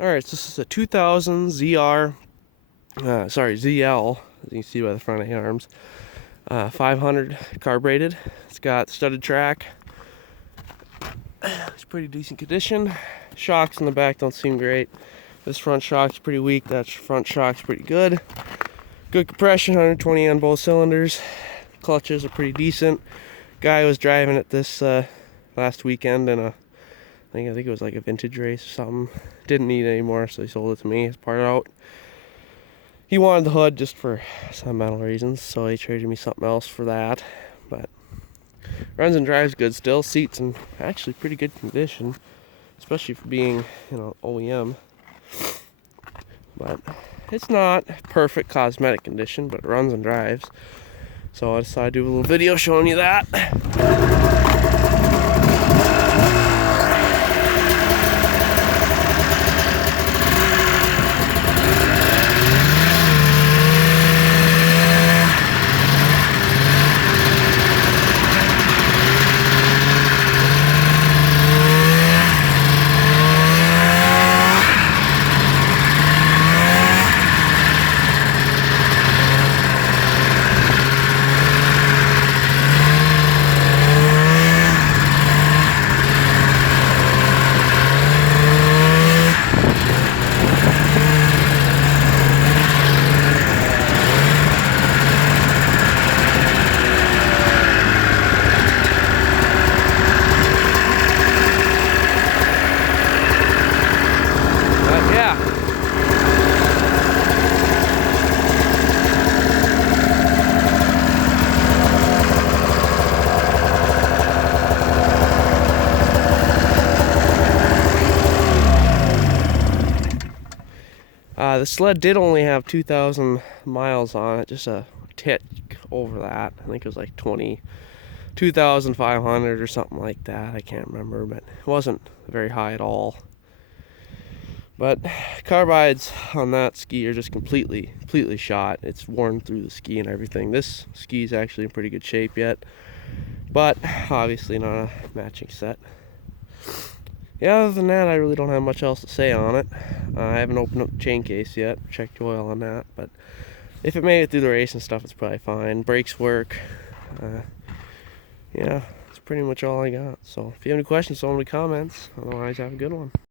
Alright, so this is a 2000 ZL, as you can see by the front of the arms. 500 carbureted. It's got studded track. It's pretty decent condition. Shocks in the back don't seem great. This front shock's pretty weak. That front shock's pretty good. Good compression, 120 on both cylinders. Clutches are pretty decent. Guy was driving it this last weekend in I think it was like a vintage race or something. Didn't need it anymore, so he sold it to me as part out. He wanted the hood just for sentimental reasons, so he traded me something else for that. But runs and drives good still. Seats in actually pretty good condition, especially for being, OEM. But it's not perfect cosmetic condition, but it runs and drives. So I decided to do a little video showing you that. The sled did only have 2,000 miles on it, just a tick over that. I think it was like 22,500 or something like that. I can't remember, but it wasn't very high at all. But carbides on that ski are just completely shot. It's worn through the ski and everything. This ski is actually in pretty good shape yet, but obviously not a matching set. Yeah, other than that, I really don't have much else to say on it. I haven't opened up the chain case yet, checked the oil on that, but if it made it through the race and stuff, it's probably fine. Brakes work. Yeah, that's pretty much all I got. So if you have any questions, throw them in the comments. Otherwise, have a good one.